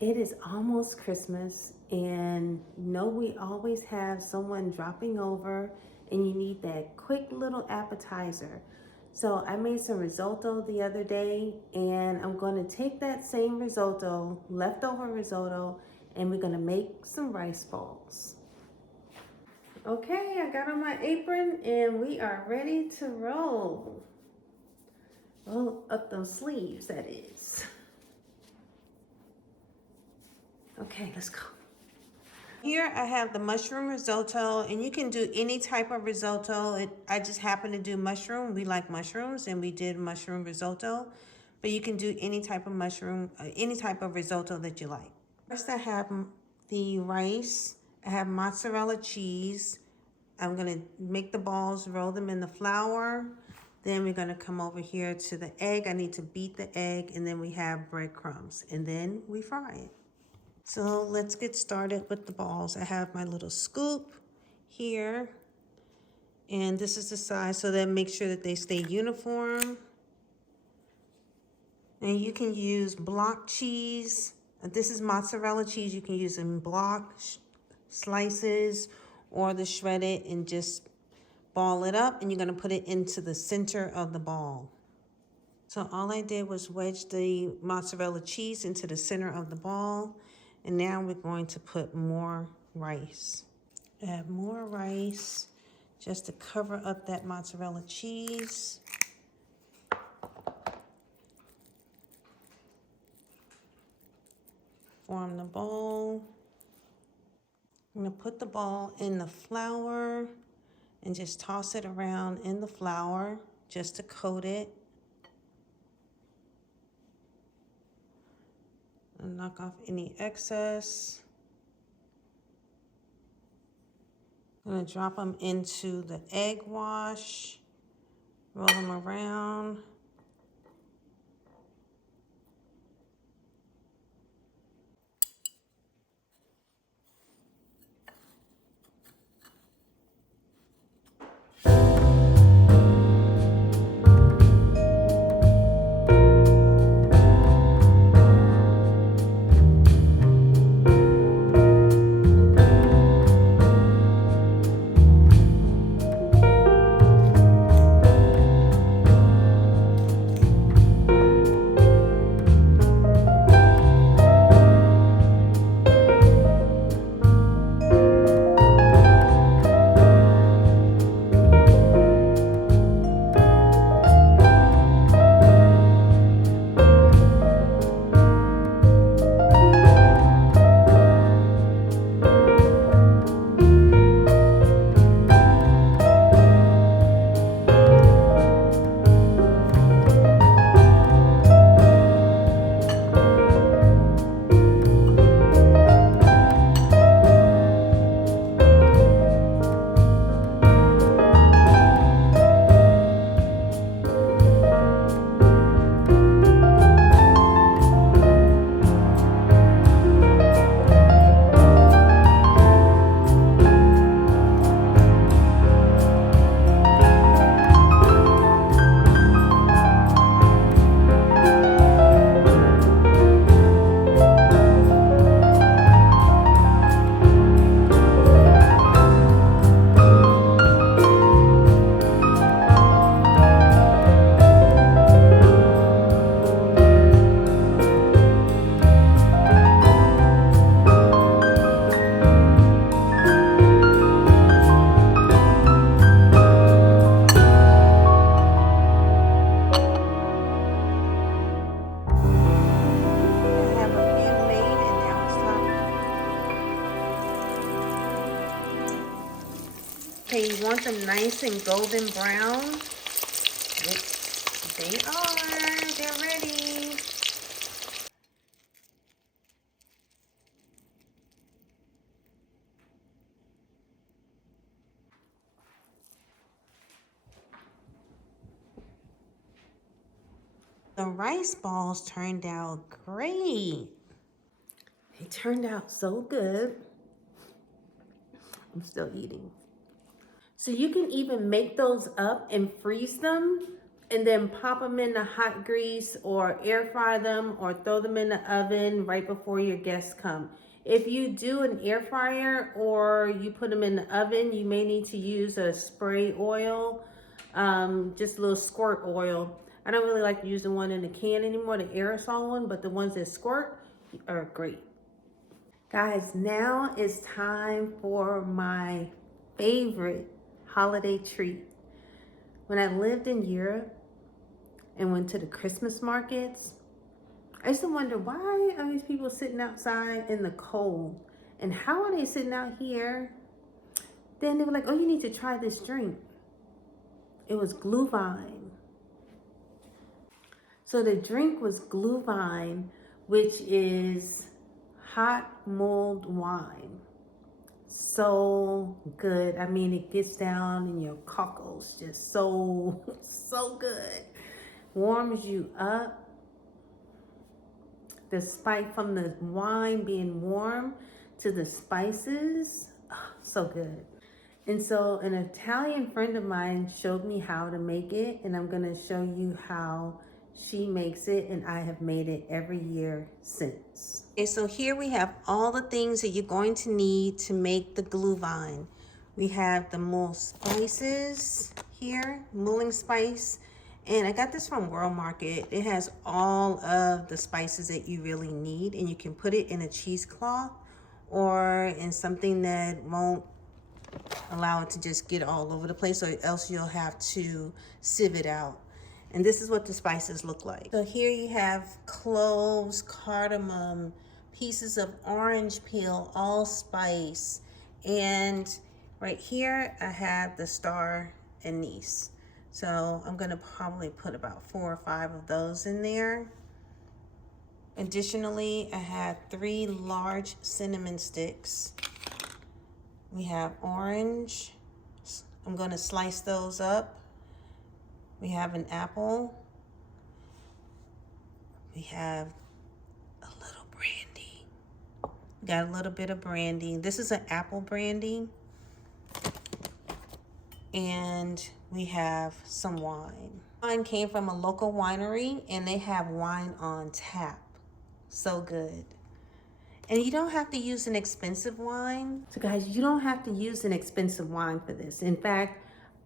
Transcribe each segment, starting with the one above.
It is almost Christmas, and we always have someone dropping over, and you need that quick little appetizer. So I made some risotto the other day, and I'm going to take that same risotto, leftover risotto, and we're going to make some rice balls. Okay, I got on my apron, and we are ready to roll. Roll up those sleeves, that is. Okay, let's go. Here I have the mushroom risotto, and you can do any type of risotto. I just happen to do mushroom. We like mushrooms, and we did mushroom risotto. But you can do any type of mushroom, any type of risotto that you like. First I have the rice. I have mozzarella cheese. I'm gonna make the balls, roll them in the flour. Then we're gonna come over here to the egg. I need to beat the egg, and then we have breadcrumbs, and then we fry it. So let's get started with the balls. I have my little scoop here, and this is the size, so that make sure that they stay uniform. And you can use block cheese. This is mozzarella cheese. You can use in block slices or the shredded, and just ball it up, and you're gonna put it into the center of the ball. So all I did was wedge the mozzarella cheese into the center of the ball. And now we're going to put more rice. Add more rice just to cover up that mozzarella cheese. Form the ball. I'm gonna put the ball in the flour and just toss it around in the flour just to coat it. And knock off any excess. I'm gonna drop them into the egg wash, roll them around. Okay, you want them nice and golden brown. They are. They're ready. The rice balls turned out great. They turned out so good. I'm still eating. So you can even make those up and freeze them and then pop them in the hot grease or air fry them or throw them in the oven right before your guests come. If you do an air fryer or you put them in the oven, you may need to use a spray oil, just a little squirt oil. I don't really like to use the one in the can anymore, the aerosol one, but the ones that squirt are great. Guys, now it's time for my favorite holiday treat. When I lived in Europe and went to the Christmas markets, I used to wonder, why are these people sitting outside in the cold? And how are they sitting out here? Then they were like, oh, you need to try this drink. It was Gluhwein. So the drink was Gluhwein, which is hot mulled wine. So good. I mean, it gets down in your cockles, just so good. Warms you up. The spice from the wine being warm to the spices, oh, so good. And so an Italian friend of mine showed me how to make it, and I'm gonna show you how she makes it, and I have made it every year since. Okay, so here we have all the things that you're going to need to make the Gluhwein. We have the mulled spices here, mulling spice. And I got this from World Market. It has all of the spices that you really need, and you can put it in a cheesecloth or in something that won't allow it to just get all over the place, or else you'll have to sieve it out. And this is what the spices look like. So here you have cloves, cardamom, pieces of orange peel, allspice, and right here I have the star anise. So I'm gonna probably put about 4 or 5 of those in there. Additionally, I have 3 large cinnamon sticks. We have orange. I'm gonna slice those up. We have an apple. We have a little brandy. We got a little bit of brandy. This is an apple brandy. And we have some wine. Wine came from a local winery, and they have wine on tap. So good. And you don't have to use an expensive wine. So guys, you don't have to use an expensive wine for this. In fact,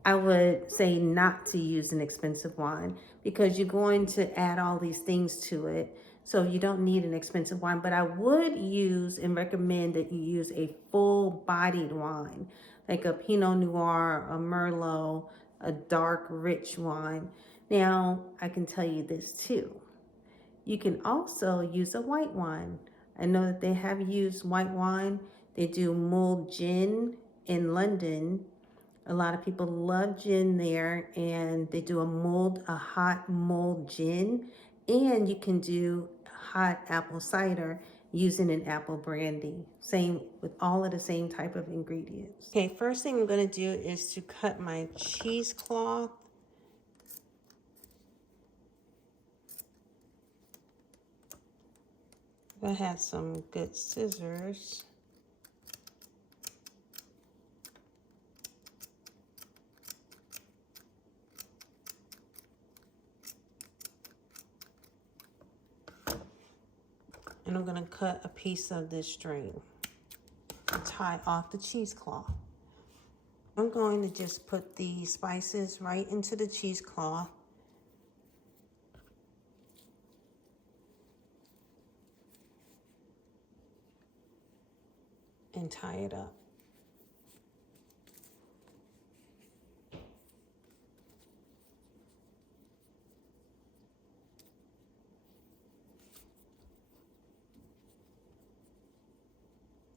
I would say not to use an expensive wine because you're going to add all these things to it. So you don't need an expensive wine, but I would use and recommend that you use a full-bodied wine, like a Pinot Noir, a Merlot, a dark, rich wine. Now, I can tell you this too. You can also use a white wine. I know that they have used white wine. They do mulled gin in London. A lot of people love gin there, and they do a hot mulled gin. And you can do hot apple cider using an apple brandy. Same with all of the same type of ingredients. Okay, first thing I'm gonna do is to cut my cheesecloth. I have some good scissors. And I'm gonna cut a piece of this string and tie off the cheesecloth. I'm going to just put the spices right into the cheesecloth. And tie it up.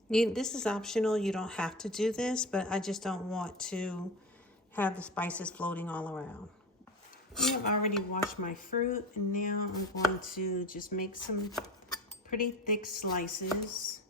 This is optional. You don't have to do this, but I just don't want to have the spices floating all around. I've already washed my fruit, and now I'm going to just make some pretty thick slices.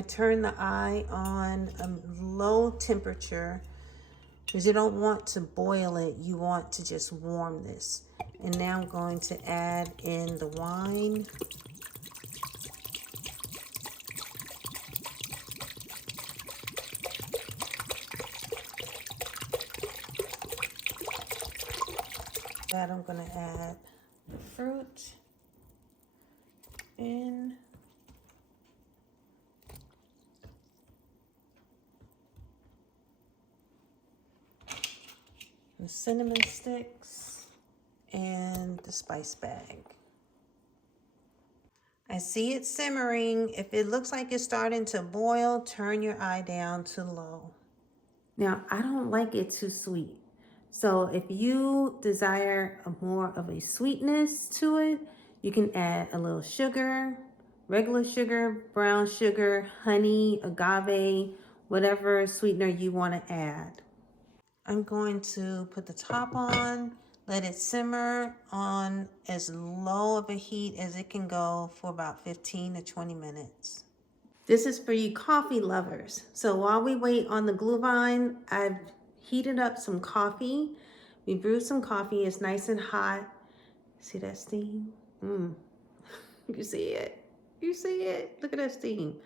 I turn the eye on a low temperature because you don't want to boil it. You want to just warm this. And now I'm going to add in the wine. That I'm going to add the fruit in. The cinnamon sticks and the spice bag. I see it simmering. If it looks like it's starting to boil, turn your eye down to low. Now, I don't like it too sweet. So if you desire more of a sweetness to it, you can add a little sugar, regular sugar, brown sugar, honey, agave, whatever sweetener you want to add. I'm going to put the top on, let it simmer on as low of a heat as it can go for about 15 to 20 minutes. This is for you coffee lovers. So while we wait on the Gluhwein, I've heated up some coffee. We brewed some coffee. It's nice and hot. See that steam? You see it? You see it? Look at that steam.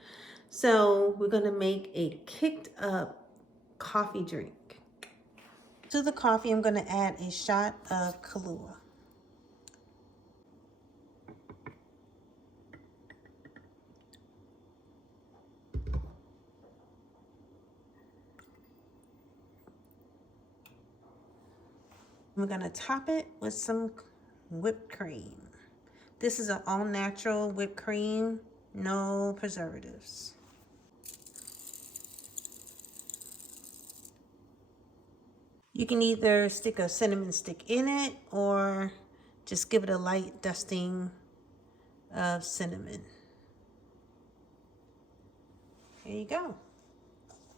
So we're gonna make a kicked up coffee drink. To the coffee, I'm gonna add a shot of Kahlua. We're gonna top it with some whipped cream. This is an all natural whipped cream, no preservatives. You can either stick a cinnamon stick in it or just give it a light dusting of cinnamon. There you go.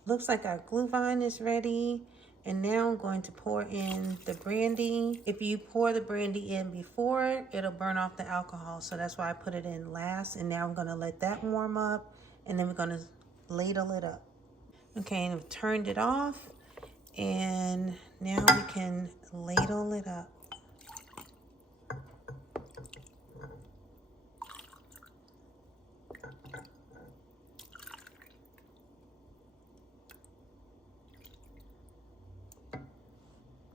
Looks like our Gluhwein is ready. And now I'm going to pour in the brandy. If you pour the brandy in before, it'll burn off the alcohol. So that's why I put it in last. And now I'm gonna let that warm up and then we're gonna ladle it up. Okay, and I've turned it off. And now we can ladle it up.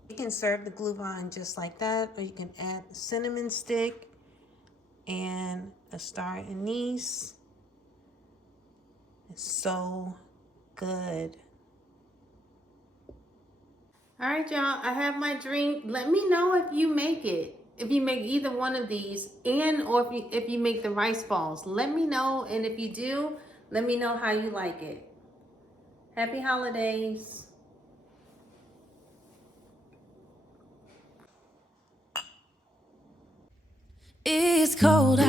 You can serve the Gluhwein just like that, or you can add a cinnamon stick and a star anise. It's so good. All right, y'all, I have my drink. Let me know if you make it. If you make either one of these, and or if you make the rice balls, let me know. And if you do, let me know how you like it. Happy holidays. It's cold